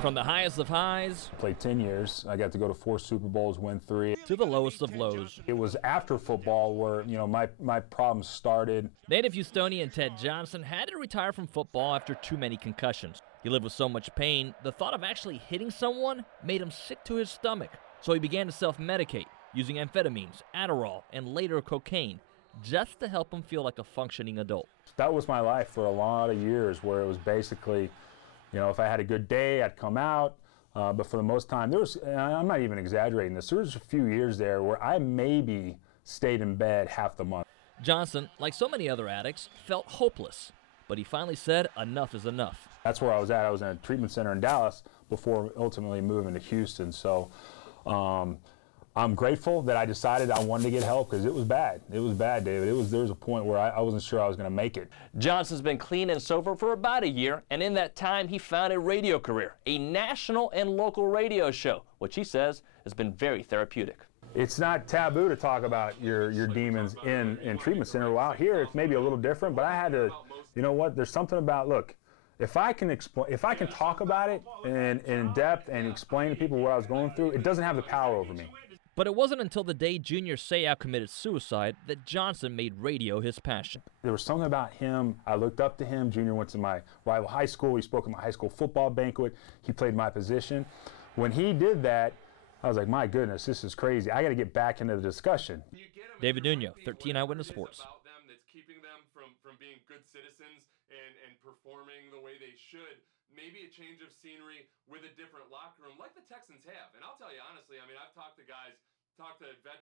From the highest of highs, Played 10 years. I got to go to 4 Super Bowls, win 3. to the lowest of lows. It was after football where, my problems started. Native Houstonian Ted Johnson had to retire from football after too many concussions. He lived with so much pain, the thought of actually hitting someone made him sick to his stomach. So he began to self-medicate, using amphetamines, Adderall, and later cocaine, just to help him feel like a functioning adult. That was my life for a lot of years, where it was basically, if I had a good day, I'd come out. But for the most time, I'm not even exaggerating this, there was a few years there where I maybe stayed in bed half the month. Johnson, like so many other addicts, felt hopeless, but he finally said enough is enough. That's where I was at. I was in a treatment center in Dallas before ultimately moving to Houston. So I'm grateful that I decided I wanted to get help, because it was bad. It was bad, David. There was a point where I wasn't sure I was going to make it. Johnson's been clean and sober for about a year, and in that time he found a radio career, a national and local radio show, which he says has been very therapeutic. It's not taboo to talk about your demons in treatment center. Well, out here it's maybe a little different, but I had to, there's something about, look, if I can talk about it in depth and explain to people what I was going through, it doesn't have the power over me. But it wasn't until the day Junior Seau committed suicide that Johnson made radio his passion. There was something about him. I looked up to him. Junior went to my rival high school. He spoke at my high school football banquet. He played my position. When he did that, I was like, my goodness, this is crazy. I got to get back into the discussion. David Nuno, 13 Eyewitness Sports. That's keeping them from being good citizens and performing the way they should. Maybe a change of scenery with a different locker room like the Texans have. And I'll tell you honestly, I've talked to veterans